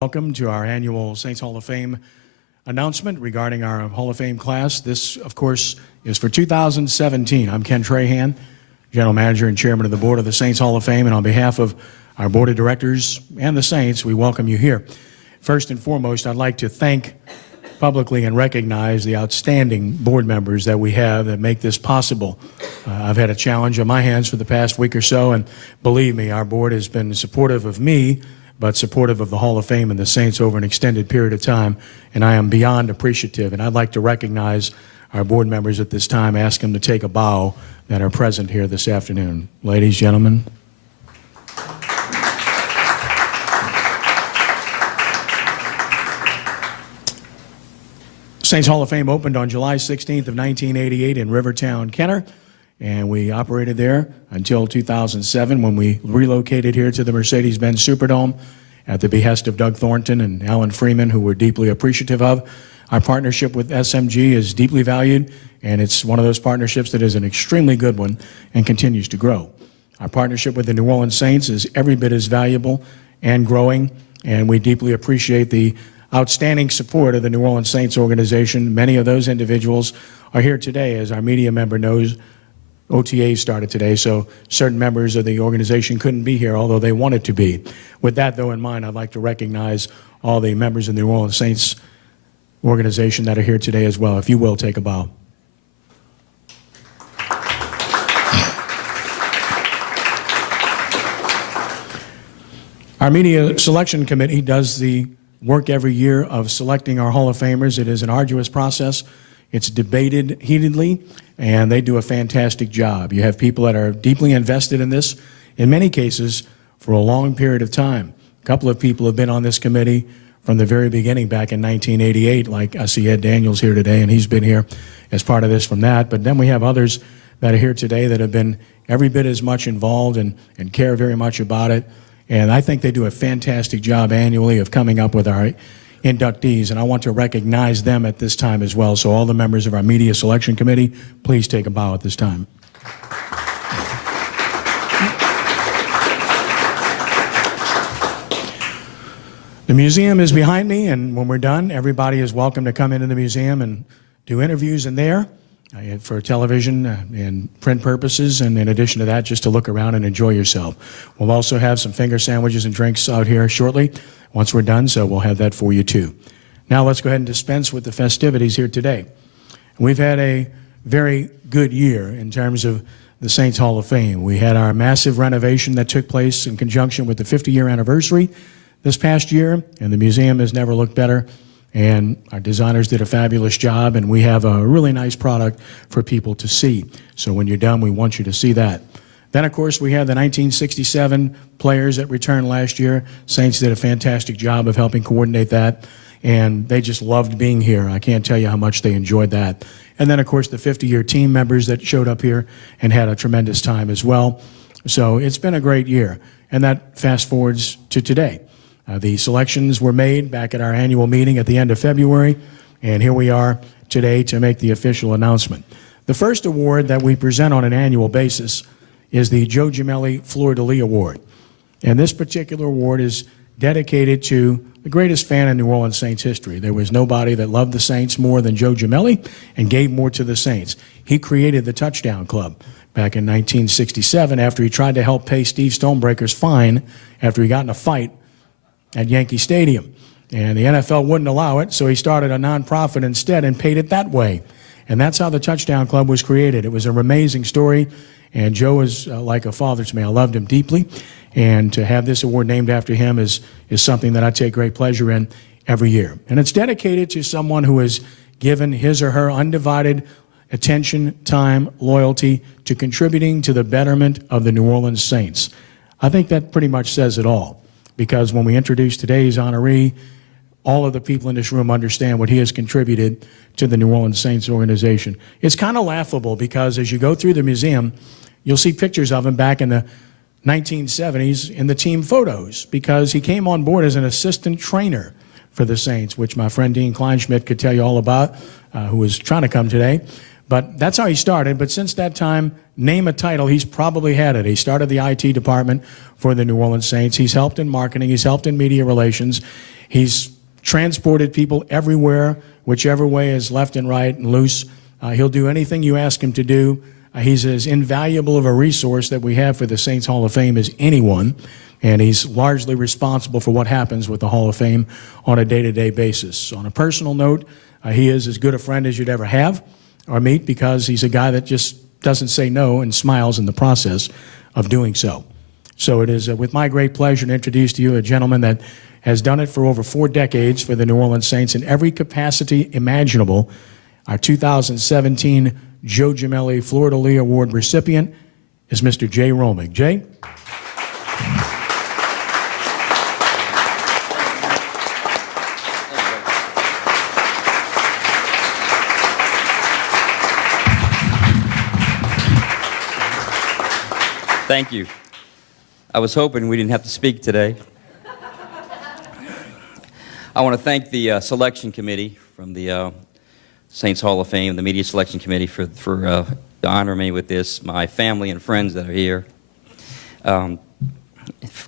Welcome to our annual Saints Hall of Fame announcement regarding our Hall of Fame class. This, of course, is for 2017. I'm Ken Trahan, General Manager and Chairman of the Board of the Saints Hall of Fame, and on behalf of our Board of Directors and the Saints, we welcome you here. First and foremost, I'd like to thank publicly and recognize the outstanding board members that we have that make this possible. I've had a challenge on my hands for the past week or so, and believe me, our board has been supportive of me, but supportive of the Hall of Fame and the Saints over an extended period of time, and I am beyond appreciative. And I'd like to recognize our board members at this time, ask them to take a bow that are present here this afternoon. Ladies, gentlemen. Saints Hall of Fame opened on July 16th of 1988 in Rivertown, Kenner, and we operated there until 2007 when we relocated here to the Mercedes-Benz Superdome at the behest of Doug Thornton and Alan Freeman, who we're deeply appreciative of. Our partnership with SMG is deeply valued, and it's one of those partnerships that is an extremely good one and continues to grow. Our partnership with the New Orleans Saints is every bit as valuable and growing, and we deeply appreciate the outstanding support of the New Orleans Saints organization. Many of those individuals are here today. As our media member knows, OTA started today, so certain members of the organization couldn't be here, although they wanted to be. With that, though, in mind, I'd like to recognize all the members of the New Orleans Saints organization that are here today as well. If you will, take a bow. Our media selection committee does the work every year of selecting our Hall of Famers. It is an arduous process. It's debated heatedly, and they do a fantastic job. You have people that are deeply invested in this, in many cases, for a long period of time. A couple of people have been on this committee from the very beginning back in 1988, like I see Ed Daniels here today, and he's been here as part of this from that. But then we have others that are here today that have been every bit as much involved and care very much about it. And I think they do a fantastic job annually of coming up with our inductees, and I want to recognize them at this time as well. So all the members of our media selection committee, please take a bow at this time. The museum is behind me, and when we're done, everybody is welcome to come into the museum and do interviews in there for television and print purposes, and in addition to that, just to look around and enjoy yourself. We'll also have some finger sandwiches and drinks out here shortly once we're done, so we'll have that for you too. Now let's go ahead and dispense with the festivities here today. We've had a very good year in terms of the Saints Hall of Fame. We had our massive renovation that took place in conjunction with the 50-year anniversary this past year, and the museum has never looked better, and our designers did a fabulous job, and we have a really nice product for people to see. So when you're done, we want you to see that. Then, of course, we had the 1967 players that returned last year. Saints did a fantastic job of helping coordinate that, and they just loved being here. I can't tell you how much they enjoyed that. And then, of course, the 50-year team members that showed up here and had a tremendous time as well. So it's been a great year, and that fast forwards to today. The selections were made back at our annual meeting at the end of February, and here we are today to make the official announcement. The first award that we present on an annual basis is the Joe Gemelli Fleur De Lis Award. And this particular award is dedicated to the greatest fan in New Orleans Saints history. There was nobody that loved the Saints more than Joe Gemelli and gave more to the Saints. He created the Touchdown Club back in 1967 after he tried to help pay Steve Stonebreaker's fine after he got in a fight at Yankee Stadium. And the NFL wouldn't allow it, so he started a nonprofit instead and paid it that way. And that's how the Touchdown Club was created. It was an amazing story. And Joe is like a father to me. I loved him deeply, and to have this award named after him is something that I take great pleasure in every year. And it's dedicated to someone who has given his or her undivided attention, time, loyalty to contributing to the betterment of the New Orleans Saints. I think that pretty much says it all, because when we introduce today's honoree, all of the people in this room understand what he has contributed to the New Orleans Saints organization. It's kind of laughable because as you go through the museum, you'll see pictures of him back in the 1970s in the team photos, because he came on board as an assistant trainer for the Saints, which my friend Dean Kleinschmidt could tell you all about, who was trying to come today. But that's how he started. But since that time, name a title, he's probably had it. He started the IT department for the New Orleans Saints. He's helped in marketing. He's helped in media relations. He's transported people everywhere, whichever way is left and right and loose. He'll do anything you ask him to do. He's as invaluable of a resource that we have for the Saints Hall of Fame as anyone, and he's largely responsible for what happens with the Hall of Fame on a day-to-day basis. On a personal note, he is as good a friend as you'd ever have or meet, because he's a guy that just doesn't say no and smiles in the process of doing so. So it is with my great pleasure to introduce to you a gentleman that has done it for over 4 decades for the New Orleans Saints in every capacity imaginable. Our 2017 Joe Gemelli Fleur De Lis Award recipient is Mr. Jay Romig. Jay? Thank you. I was hoping we didn't have to speak today. I want to thank the selection committee from the Saints Hall of Fame, the media selection committee, for honoring me with this, my family and friends that are here,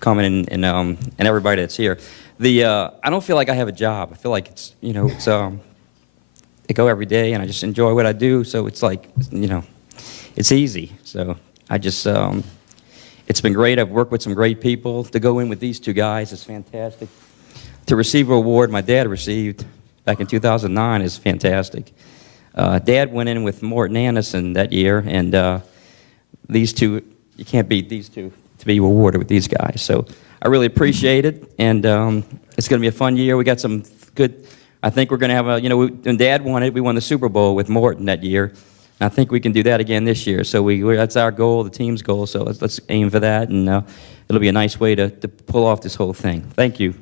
coming in, and everybody that's here. I don't feel like I have a job. I feel like it's, you know, it's, I go every day and I just enjoy what I do, so it's like, you know, it's easy. So I just, it's been great. I've worked with some great people. To go in with these two guys is fantastic. To receive an award my dad received back in 2009 is fantastic. Dad went in with Morton Anderson that year, and these two, you can't beat these two to be awarded with these guys. So I really appreciate it, and it's going to be a fun year. We got some good, I think we're going to have a, you know, when Dad won it, we won the Super Bowl with Morton that year. And I think we can do that again this year. So that's our goal, the team's goal, so let's aim for that, and it'll be a nice way to pull off this whole thing. Thank you.